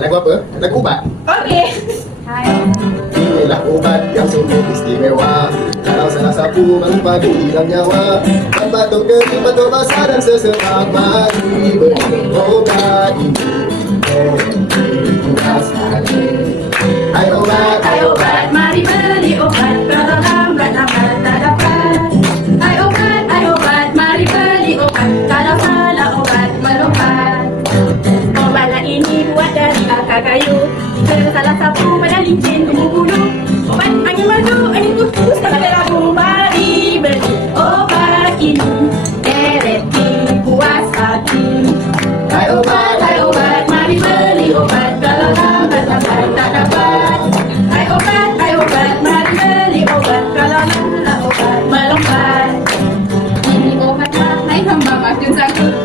Lagu apa? Lagu ubat. Okey. Hai. Inilah obat yang sungguh istimewa. Kalau salah sapu mengubah hilang nyawa. Batuk kering, batuk basah dan sesak. Mari beli obat ini. Hai obat, Hai obat, mari beli obat. Kalau lambat-lambat tak dapat. Hai obat, mari beli obat. Kalau salah obat melompat. Obatlah ini buat dari akar kayu. Jika salah sapu pada licin tumbuh bulu. Obat angin madu, angin kukus tak ada labu. Mari beli obat ini. Terapi puas hati. hai Hai obat, mari beli obat. Kalau lambat-lambat tak dapat. Hai obat, mari beli obat. Kalau salah obat melompat. Ini obat lain hamba makin sakit.